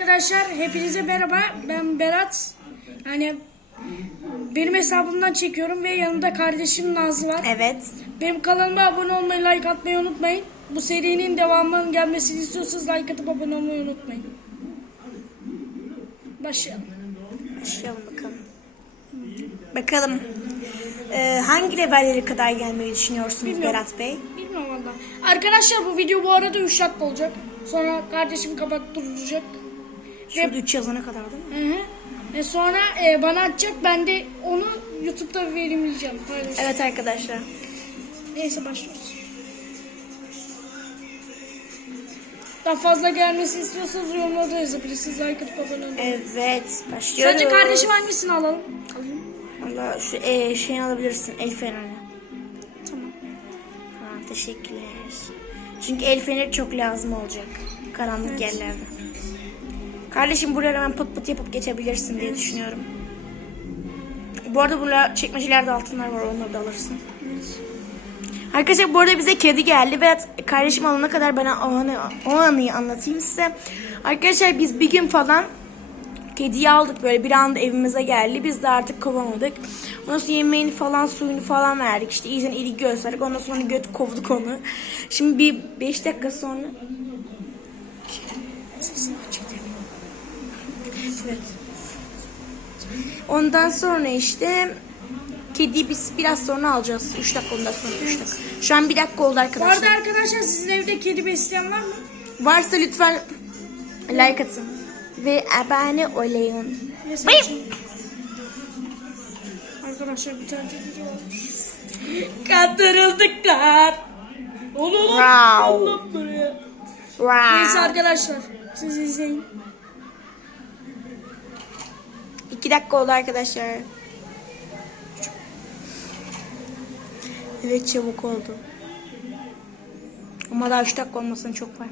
Arkadaşlar hepinize merhaba. Ben Berat. Yani benim hesabımdan çekiyorum ve yanımda kardeşim Nazlı var. Evet. Benim kanalıma abone olmayı, like atmayı unutmayın. Bu serinin devamının gelmesini istiyorsanız like atıp abone olmayı unutmayın. Başlayalım. Başlayalım bakalım. Bakalım. Ee, hangi levellere kadar gelmeyi düşünüyorsunuz Bilmiyorum. Berat Bey? Bilmiyorum valla. Arkadaşlar bu video bu arada 3 dakika olacak. Sonra kardeşim kapattıracak. Şurada 3 yazana kadar değil mi? Hı hı. Ve sonra e, bana atacak. Ben de onu YouTube'da verimleyeceğim. Paylaşacağım. Evet arkadaşlar. Neyse başlıyoruz. Daha fazla gelmesi istiyorsanız yorumlarda yazabilirsiniz. Like atıp abone olun. Evet. Başlıyoruz. Sence kardeşim hangisini alalım? Alayım. Valla şu e, şeyini alabilirsin. El fenerini. Tamam. Ha, teşekkürler. Çünkü el feneri çok lazım olacak. Karanlık yerlerde. Kardeşim buraya hemen pıt pıt yapıp geçebilirsin diye düşünüyorum. Bu arada burada çekmecelerde altınlar var onları da alırsın. Arkadaşlar bu arada bize kedi geldi ve kardeşim alana kadar ben o, anı, o anıyı anlatayım size. Arkadaşlar biz bir gün falan kediyi aldık böyle bir anda evimize geldi. Biz de artık kovamadık. Ondan sonra yemeğini falan suyunu falan verdik. İşte iyice ilgi gösterdik. Ondan sonra göt kovduk onu. Şimdi bir 5 dakika sonra Sesini. Evet. Ondan sonra işte kediyi biz biraz sonra alacağız. 3 dakika ondan sonra 3 dakika. Şu an bir dakika oldu Bu arkadaşlar. arada arkadaşlar sizin evde kedi besleyen var mı? Varsa lütfen like atın. Ve abone olun. Neyse. Arkadaşlar bir tane kedi var. Kandırıldık kar. Oğlum Wow. Allah'ım buraya. Neyse Wow. arkadaşlar siz izleyin. 2 dakika oldu arkadaşlar. Evet çabuk oldu. Ama daha 3 dakika olmasın çok var.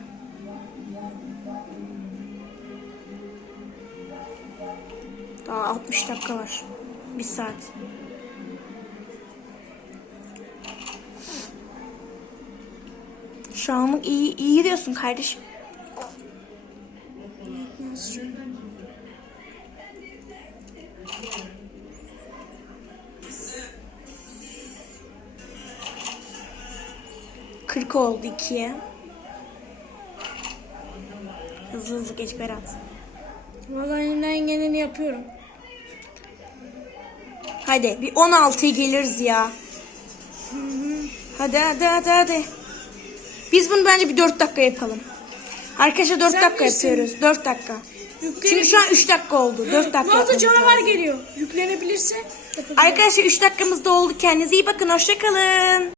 Daha 60 dakika var. 1 saat. Şu anlık iyi, iyi gidiyorsun kardeşim. Kırk oldu ikiye. Hızlı hızlı geç Berat. Vallahi elimden geleni yapıyorum. Hadi bir 16'ya geliriz ya. Hadi hadi hadi hadi. Biz bunu bence bir 4 dakika yapalım. Arkadaşlar 4 Sen dakika bilirsin. yapıyoruz. 4 dakika. Yükle- Çünkü şu an 3 dakika oldu. 4 dakika yapmamız canavar lazım. geliyor. Yüklenebilirse. Arkadaşlar 3 dakikamız da oldu. Kendinize iyi bakın. Hoşçakalın.